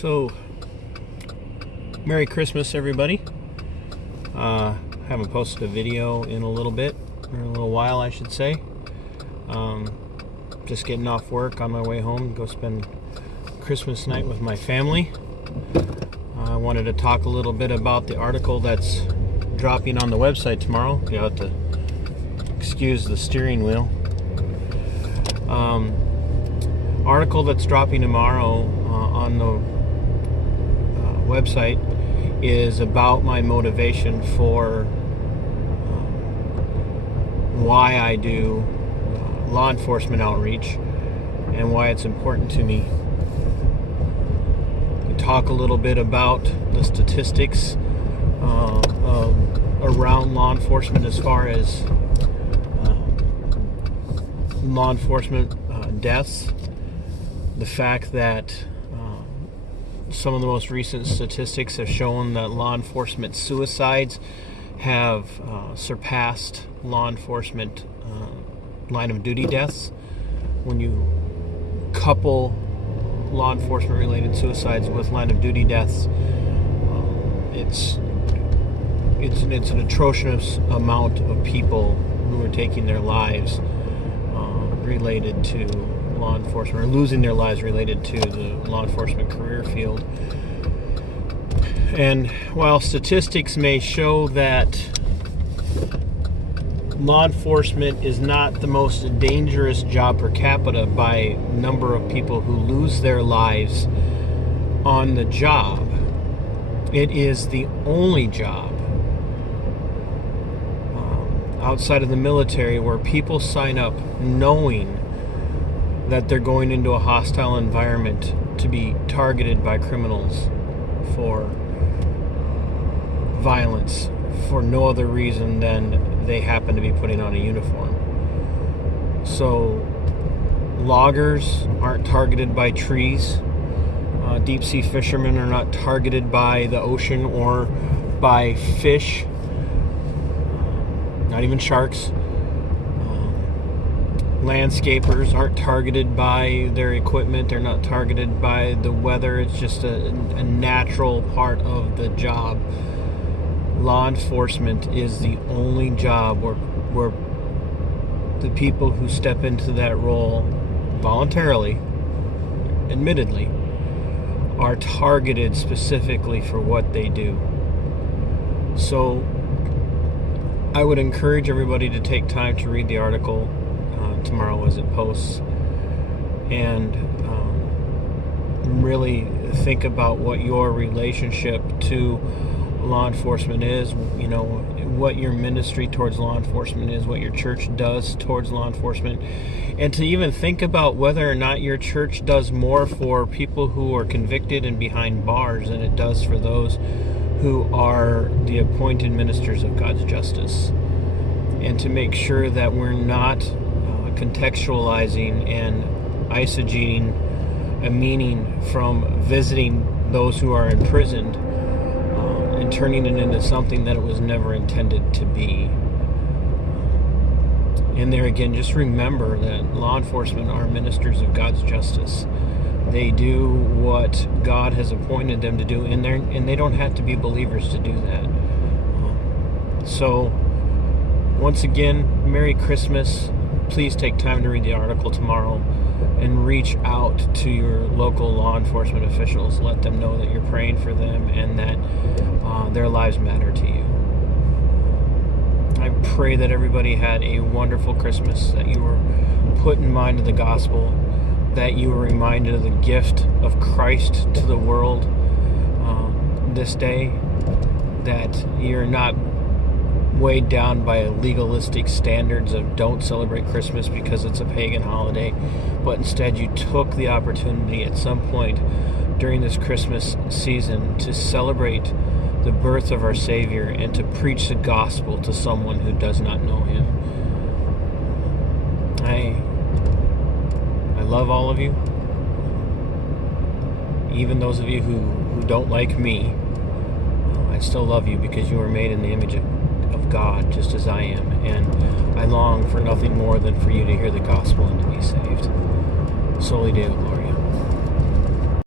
So, Merry Christmas, everybody. Haven't posted a video in a little bit, or a little while, I should say. Just getting off work on my way home to go spend Christmas night with my family. I wanted to talk a little bit about the article that's dropping on the website tomorrow. You'll have to excuse the steering wheel. Article that's dropping tomorrow on the website is about my motivation for why I do law enforcement outreach and why it's important to me. We talk a little bit about the statistics around law enforcement as far as law enforcement deaths. The fact that some of the most recent statistics have shown that law enforcement suicides have surpassed law enforcement line of duty deaths. When you couple law enforcement related suicides with line of duty deaths, it's an atrocious amount of people who are taking their lives related to law enforcement, or losing their lives related to the law enforcement career field. And while statistics may show that law enforcement is not the most dangerous job per capita by number of people who lose their lives on the job, it is the only job outside of the military where people sign up knowing that they're going into a hostile environment to be targeted by criminals for violence for no other reason than they happen to be putting on a uniform. So loggers aren't targeted by trees. Deep sea fishermen are not targeted by the ocean or by fish, not even sharks. Landscapers aren't targeted by their equipment. They're not targeted by the weather. It's just a natural part of the job. Law enforcement is the only job where the people who step into that role voluntarily, admittedly, are targeted specifically for what they do. So I would encourage everybody to take time to read the article tomorrow as it posts, and really think about what your relationship to law enforcement is, what your ministry towards law enforcement is, what your church does towards law enforcement, and to even think about whether or not your church does more for people who are convicted and behind bars than it does for those who are the appointed ministers of God's justice, and to make sure that we're not contextualizing and eisegeting a meaning from visiting those who are imprisoned and turning it into something that it was never intended to be. And there again, just remember that law enforcement are ministers of God's justice. They do what God has appointed them to do, and they don't have to be believers to do that. So, once again, Merry Christmas. Please take time to read the article tomorrow and reach out to your local law enforcement officials. Let them know that you're praying for them and that their lives matter to you. I pray that everybody had a wonderful Christmas, that you were put in mind of the gospel, that you were reminded of the gift of Christ to the world this day, that you're not weighed down by legalistic standards of don't celebrate Christmas because it's a pagan holiday, but instead you took the opportunity at some point during this Christmas season to celebrate the birth of our Savior and to preach the gospel to someone who does not know Him. I love all of you, even those of you who don't like me. I still love you because you are made in the image of God, just as I am, and I long for nothing more than for you to hear the gospel and to be saved. Soli Deo Gloria.